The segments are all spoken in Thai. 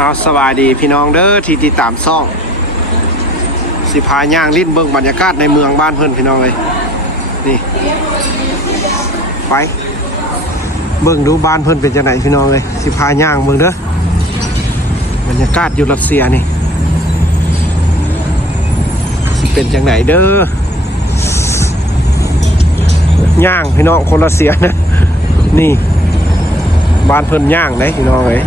เอาสวัสดีพี่น้องเด้อที่ติดตามซ่องสิพาย่างลิ้นเบิ่งบรรยากาศในเมืองบ้านเพิ่นพี่น้องเลยนี่ไปเบิ่งดูบ้านเพิ่นเป็นจังไหนพี่น้องเลยสิพาย่างเบิ่งเด้อบรรยากาศอยู่รัสเซียนี่สิเป็นจังไหนเด้อย่างพี่น้องคนรัสเซียนะนี่บ้านเพิ่นย่างได้พี่น้องเลย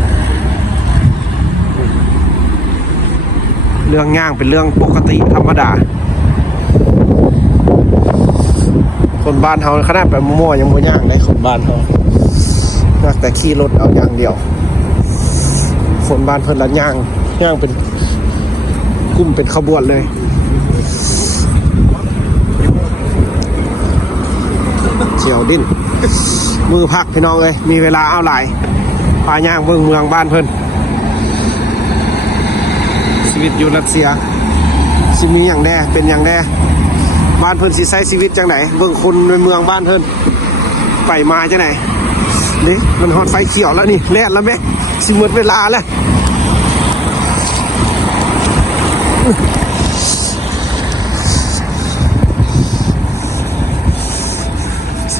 เรื่องย่างเป็นเรื่องปกติธรรมดาคนบ้านเขาขนาดแบบมั่วยังไม่ย่างเลยคนบ้านเขาแต่ขี่รถเอาอย่างเดียวคนบ้านเพิ่นละย่างเป็นกุ้มเป็นขบวนเลยเฉียวดิ้นมือพักพี่น้องเลยมีเวลาเอาหลายพาย่างเบิ่งเมืองบ้านเพิ่นชีวิตอยู่รัสเซียสิมีอย่างแน่เป็นอย่างแน่บ้านเพิ่นสิใช้ชีวิตจังไหนเบิ่งคนในเมืองบ้านเพิ่นไปมาจังไหนนี่มันฮอดไฟเขียวแล้วนี่แล่นแล้วแม่สิหมดเวลาแล้ว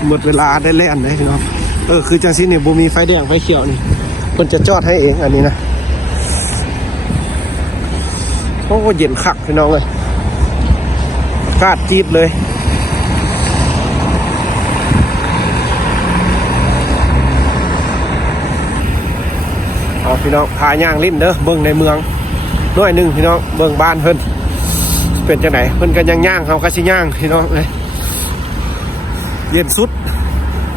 หมดเวลาได้แล่นเลยพี่น้องคือจังซี่นี่บ่มีไฟแดงไฟเขียวนี่เพิ่นจะจอดให้เองอันนี้นะโอ้เย็นคักพี่น้องเลยอากาศจี๊ดเลยเอาพี่น้องพาย่างลิ้นเด้อเบิ่งในเมืองน้อยนึงพี่น้องเบิ่งบ้านเพิ่นเป็นจังไหนเพิ่นก็ยังย่างเฮาก็สิย่างพี่น้องเลยเย็นสุด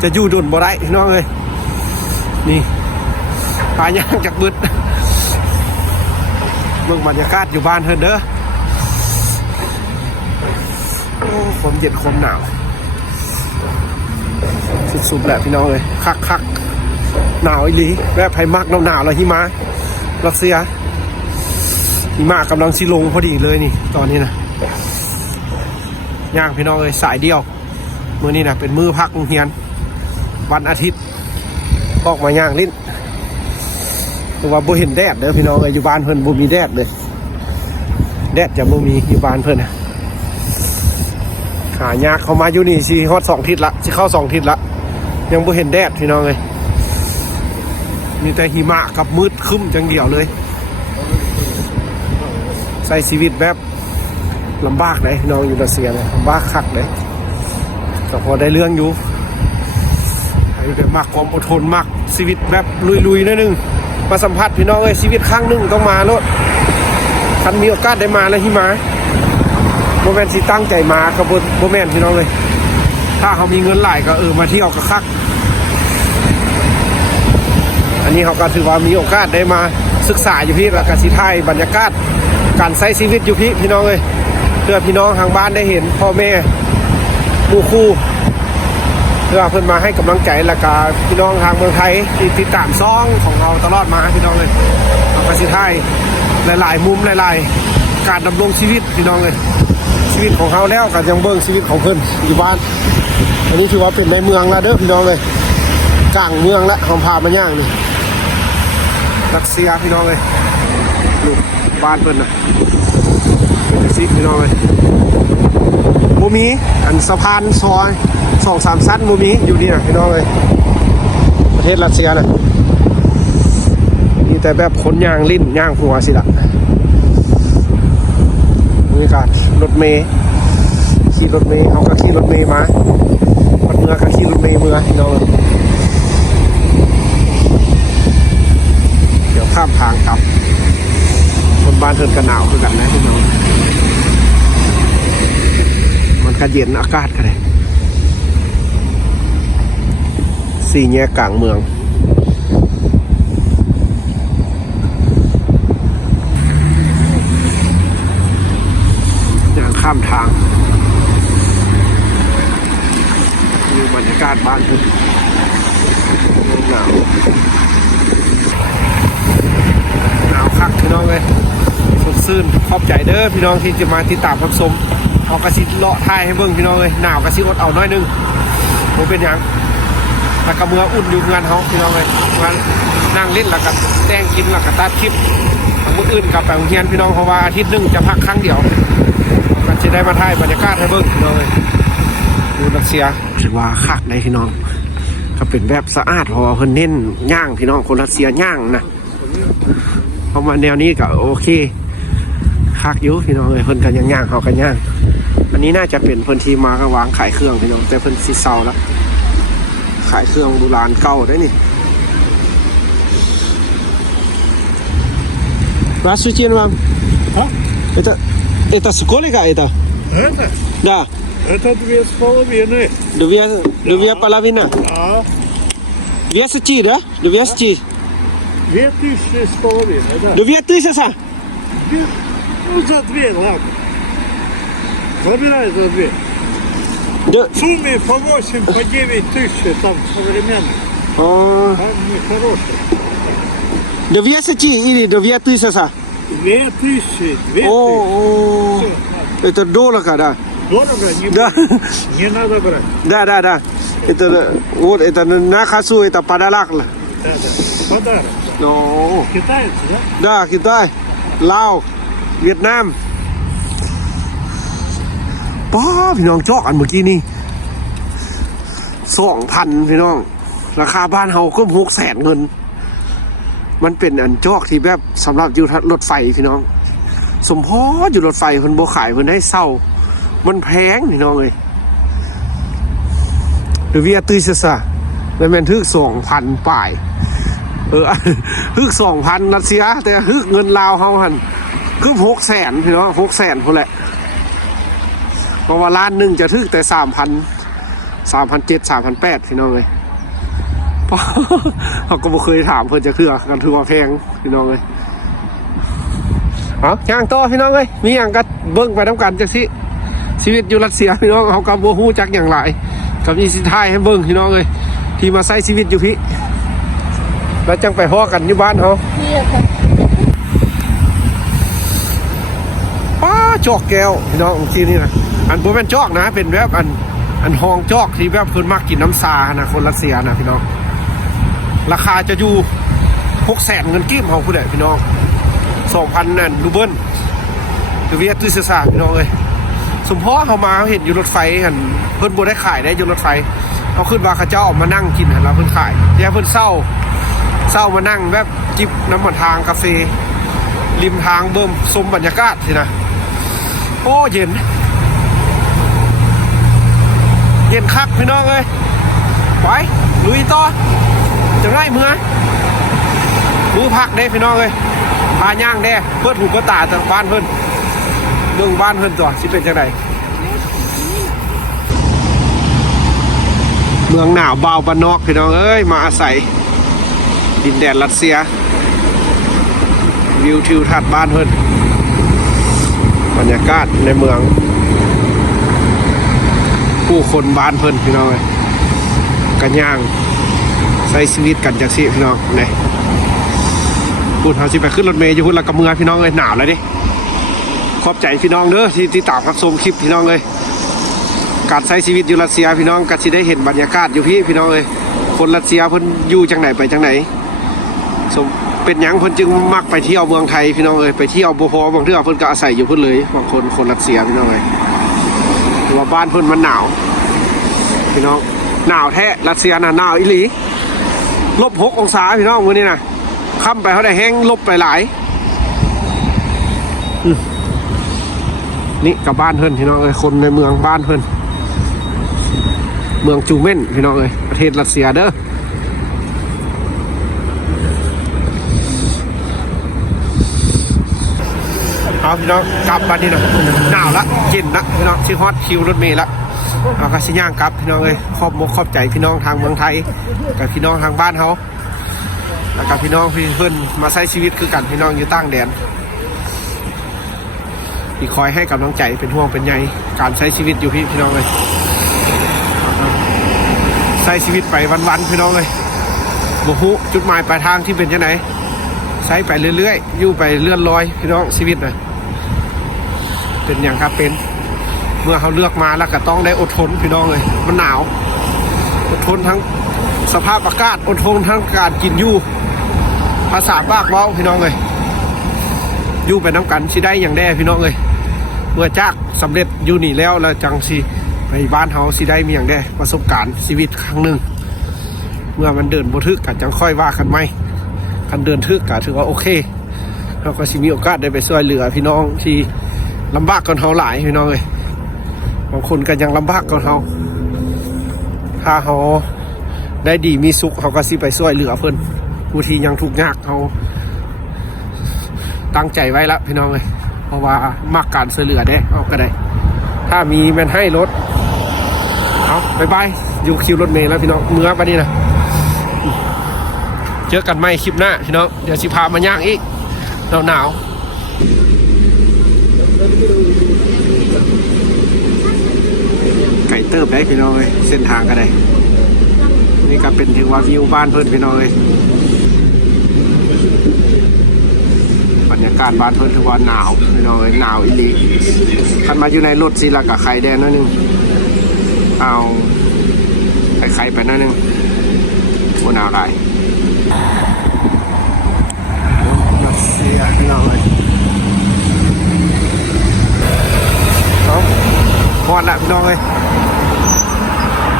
จะอยู่ดุนบ่ได้พี่น้องเลยนี่พาย่างจากบึดเบิ่งบรรยากาศอยู่บ้านเพิ่นเด้อโอ้ความเย็นความหนาวสุดๆแหละพี่น้องเลยคักหนาวอีหลีแบบไผมักหนาวแล้วหิมะรัสเซียหิมะกำลังสิลงพอดีเลยนี่ตอนนี้นะย่างพี่น้องเลยสายเดียวมื้อนี้นะเป็นมื้อพักโรงเรียนวันอาทิตย์ออกมาย่างลิ้นแต่ว่าบ่เห็นแดดเด้อพี่น้องอยู่บ้านเพิ่นบ่มีแดดเลยแดดจะบ่มีอยู่บ้านเพิ่นนะหายากเข้ามาอยู่นี่สิฮอด2 ทิศละสิเข้า2 ทิศละยังบ่เห็นแดดพี่น้องเลยมีแต่หิมะกับมืดครึ้มจังเดียวเลยใช้ชีวิตแบบลำบากเลยพี่น้องอยู่รัสเซียนะลำบากคักเลยก็พอได้เรื่องอยู่แบบมากความอดทนมากชีวิตแบบลุยๆนิดนึงมาสัมผัสพี่น้องเลยชีวิตครั้งหนึ่งต้องมาโลดคันมีโอกาสได้มาแล้วที่มาโมเมนต์ที่ตั้งใจมากับโมเมนต์พี่น้องเลยถ้าเขามีเงินหลายก็มาเที่ยวกับคักอันนี้เขาก็ถือว่ามีโอกาสได้มาศึกษาอยู่พี่แล้วก็สิถ่ายบรรยากาศการใช้ชีวิตอยู่พี่น้องเลยเพื่อพี่น้องทางบ้านได้เห็นพ่อแม่หมู่คู่เพื่อเพิ่นมาให้กำลังใจและกาพี่น้องทางเมืองไทยที่ติดตามซ่องของเราตลอดมาพี่น้องเลยเอาไปสิไทยหลายๆมุมหลายๆการดำรงชีวิตพี่น้องเลยชีวิตของเขาแล้วก็ยังเบิ่งชีวิตของเพิ่นอยู่บ้านอันนี้ถือว่าเป็นในเมืองแล้วเด้อพี่น้องเลยกลางเมืองและของพามาย่างนี่รัสเซียพี่น้องเลยลูกบ้านเพิ่นน่ะเป็นสิพี่น้องเลยบ่มีอันสะพานซอย2-3 ชั้นบ่มีอยู่นี่นะพี่น้องเลยประเทศรัสเซียนะมีแต่แบบคนย่างลิ้นย่างหัวสิละบรรยากาศรถเมล์ขี่รถเมล์เขาก็ขี่รถเมล์มาวันเมื่อก็ขี่รถเมล์เมื่อพี่น้องเดี๋ยวข้ามทางกลับคนบ้านเทินกันหนาวคือกันนะพี่น้องมันก็เย็นอากาศกันเลยสี่แยกกลางเมืองอย่างข้ามทางมีบรรยากาศบ้านคือหนาวคักพี่น้องเลยสดชื่นขอบใจเด้อพี่น้องที่จะมาติดตามรับชมเอากระสิเลาะท้ายให้เบิ่งพี่น้องเลยหนาวกระสิอดเอาน้อยนึงผมเป็นอย่าง แล้วก็เมื่ออุ่นอยู่เงินเขาพี่น้องเลยมานั่งเล่นแล้วก็แจ้งกินแล้วก็ตัดคลิปมื้ออื่นกลับไปโรงเรียนพี่น้องเพราะว่าอาทิตย์นึงจะพักครั้งเดียวก็จะได้มาถ่ายบรรยากาศให้เบิ่งพี่น้องเลยดูรัสเซียถือว่าคักได้พี่น้องก็เป็นแบบสะอาดเพราะว่าเพิ่นเน้นย่างพี่น้องคนรัสเซียย่างนะเพราะว่าแนวนี้ก็โอเคคักอยู่พี่น้องเลยเพิ่นกันย่างเขากันย่างอันนี้น่าจะเป็นเพิ่นที่มาก็วางขายเครื่องพี่น้องแต่เพิ่นสิเซาแล้วขายเครื่องโบราณเก่าได้นี่Здравствуйте вам. А? Это сколько это? Это? Да. Это 2,5. Две половины. А? 200, да? 200. 2,5 да. 2000. Ну, за 2, ладно. Забирай за 2. Да. В сумме по 8, по 9 тысяч, там современные. О, Там нехорошие. 200 или 2000. 2000, 2000. О, это дорого, да. Дорого? Да. Не надо брать. Да. Это вот это на кассу, это подарок. Да. Подарок. О, Китайцы, да? да, Китай, Лаos, Vietnam. ป้าพี่น้องจอกอันเมื่อกี้นี่2,000พี่น้องราคาบ้านเฮาก็600,000เงินมันเป็นอันจอกที่แบบสำหรับอยู่รถไฟพี่น้องสมพออยู่รถไฟเพิ่นบ่ขายเพิ่นให้เช่ามันแพงพี่น้องเอ้ยหรือเวียตื้อซะแล้วแม่นถึก 2,000 ป่ายฮึก 2,000 รัสเซียแต่ฮึกเงินลาวเฮาหั่นคือ600,000พี่น้อง600,000พุ่นแหละเพราะว่าล้านหนึ่งจะถึกแต่ 3,000 3,700 3,800พี่น้องเลยเขาก็บ่เคยถามเพิ่นจะคือกันถือว่าแพงพี่น้องเลยเอาย่างต่อพี่น้องเลยมีอย่างก็เบิ่งไปนำกันจังซี่ชีวิตอยู่รัสเซียพี่น้องเขาก็บ่ฮู้จักอย่างหลายก็มีสิท้ายให้เบิ่งพี่น้องเลยที่มาใช้ชีวิตอยู่พี่แล้วจังไปฮอกันอยู่บ้านเฮาป้าจอกแก้วพี่น้องที่นี่นะอันบ่แม่นจอกนะเป็นแบบอันห้องจอกที่แบบเพิ่นมักกินน้ำซานะคนรัสเซียนะพี่น้องราคาจะอยู่600,000เงินกีบเฮาผู้ใดพี่น้อง 2,000 นั่นรูเบิลหรือเวียดตื้อซาพี่น้องเอ้ยสมพอเฮามาเห็นอยู่รถไฟหั่นเพิ่นบ่ได้ขายได้อยู่รถไฟเฮาขึ้นว่าเขาเจ้ามานั่งกินหั่นแล้วเพิ่นขายอย่าเพิ่นเศร้ามานั่งแบบจิบน้ำมันทางกาแฟริมทางเบิ่มชมบรรยากาศสินะโอ้เย็นคักพี่น้องเอ้ยไปลุยต่อจะง่ายมือพักได้พี่น้องเอ้ยพาย่างได้เปิดหูเปิดตาจากบ้านเพิ่นเมืองบ้านเพิ่นตัวสิเป็นจังไดเมืองหนาวเบาบ้านนอกพี่น้องเอ้ยมาอาศัยดินแดนรัสเซียวิวทิวทัศน์บ้านเพิ่นบรรยากาศในเมืองผู้คนบ้านเพิ่นพี่น้องเลยกันย่างใช้ชีวิตกันจากสิพี่น้องเนี่ยพูดเขาสิไปขึ้นรถเมล์อยู่พูดละกับเมืองพี่น้องเลยหนาวเลยดิขอบใจพี่น้องเด้อที่ตามรับชมคลิปพี่น้องเลยการใช้ชีวิตอยู่รัสเซียพี่น้องก็สิได้เห็นบรรยากาศอยู่พี่น้องเลยคนรัสเซียเพิ่นอยู่จังไหนไปจังไหนเป็นหยังเพิ่นจึงมักไปเที่ยวเมืองไทยพี่น้องเลยไปเที่ยวบ่พอบางเทื่อเพิ่นก็อาศัยอยู่เพิ่นเลยบางคนรัสเซียพี่น้องเลยว่าบ้านเพิ่นมันหนาวพี่น้องหนาวแท้รัสเซียน่ะหนาวอีหลี-6 องศาพี่น้องมื้อนี้น่ะค่ำไปเขาได้แห้งลบไปหลายนี่กับบ้านเพิ่นพี่น้องเอ้ยคนในเมืองบ้านเพิ่นเมืองจูเม่นพี่น้องเอ้ยประเทศรัสเซียเด้อเอาพี่น้องกลับบ้านนี่นะหนาวละเย็นละพี่น้องชิฮอตคิวรถเมล์ละเอากระชิย่างกลับพี่น้องเอ้ยขอบใจพี่น้องทางเมืองไทยกับพี่น้องทางบ้านเขาแล้วกับพี่น้องเพื่อนมาใช้ชีวิตคือกันพี่น้องอยู่ต่างแดนที่คอยให้กำลังใจเป็นห่วงเป็นใยการใช้ชีวิตอยู่พี่น้องเลยใช้ชีวิตไปวันๆพี่น้องเลยบุหุจุดหมายปลายทางที่เป็นยังไงใช้ไปเรื่อยๆอยู่ไปเลื่อนลอยพี่น้องชีวิตนะเป็นอย่างครับเป็นเมื่อเขาเลือกมาแล้วก็ต้องได้อดทนพี่น้องเลยมันหนาวอดทนทั้ง สภาพอากาศอดทนทั้งการกินอยู่ภาษาปากเว้าพี่น้องเลยอยู่ไปน้ำกันสิได้อย่างแน่พี่น้องเลยเมื่อจากสำเร็จอยู่นี่แล้วจังสิไปบ้านเฮาสิได้มีอย่างแน่ประสบการณ์ชีวิตครั้งหนึ่งเมื่อมันเดินบ่ทึกก็จังค่อยว่ากันไหมคันเดินทึกก็ถือว่าโอเคเราก็สิมีโอกาสได้ไปช่วยเหลือพี่น้องที่ลำบากกันเฮาหลายพี่น้องเลยบางคนก็ยังลำบากกันเฮาถ้าเฮาได้ดีมีสุขเขาก็สิไปช่วยเหลือเพิ่นผู้ที่ยังทุกข์ยากเขาตั้งใจไว้แล้วพี่น้องเลยเพราะว่ามักการช่วยเหลือได้เอาก็ได้ถ้ามีแม่นให้รถเอาบายบายอยู่คิวรถเมล์แล้วพี่น้องเมื่อปะนี่นะเจอกันใหม่คลิปหน้าพี่น้องเดี๋ยวสิพามาย่างอีกหนาวไก่เติบได้พี่น้องเลยเส้นทางก็ได้นี่ก็เป็นถือว่าวิวบ้านเพิ่นพี่น้องเลยบรรยากาศบ้านเพิ่นถือว่าหนาวพี่น้องเลยหนาวอีหลีคันมาอยู่ในรถสิละกับไข่แดงนิดนึงเอาไข่ไปนิดนึงโอ้หนาวหลายรัสเซียพี่น้องเลยเอาพอดละพี่น้องเลย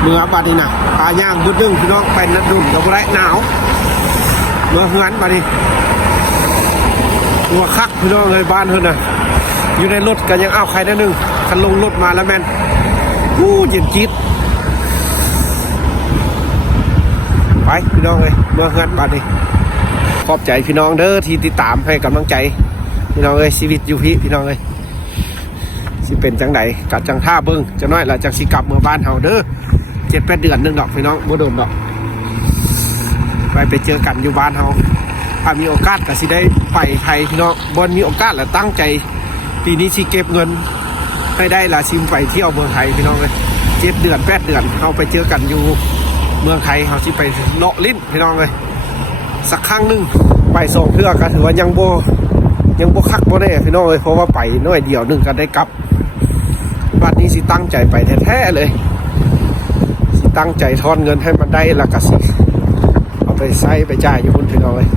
เมื่อบาดนี้นะปลาย่างบุดดึงพี่น้องไปนัดดุ่มกับไรหนาวเมื่อเฮือนบาดนี้หัวคักพี่น้องเลยบ้านเฮือนนะอยู่ในรถกันยังเอาใครนั่นนึงคันลงรถมาแล้วแมนเย็นจี๊ดไปพี่น้องเลยเมื่อเฮือนบาดนี้ขอบใจพี่น้องเด้อที่ติดตามให้กำลังใจพี่น้องเลยชีวิตอยู่พี่น้องเลยสิเป็นจังไหนกัดจังท่าเบิ้งจะน้อยละจังสิกลับเมื่อบ้านเฮาเด้อ7-8 เดือนนึงดอกพี่น้องบ่โดนดอกไปเจอกันอยู่บ้านเฮาถ้ามีโอกาสก็สิได้ไปไทยพี่น้องบ่มีโอกาสและตั้งใจปีนี้สิเก็บเงินให้ได้ละชิมไปเที่ยวเมืองไทยพี่น้องเลย7 เดือน 8 เดือนเฮาไปเจอกันอยู่เมืองไทยเฮาสิไปเลาะลิ้นพี่น้องเลยสักครั้งนึงไป2 เทื่อก็ถือว่ายังบ่คักบ่ได้พี่น้องเลยเพราะว่าไปน้อยเดียวนึงก็ได้กลับบัดนี้สิตั้งใจไปแท้ๆเลยตั้งใจทอนเงินให้มันได้แล้วก็สิเอาไปใช้ไปจ่ายอยู่บนพี่น้องเลย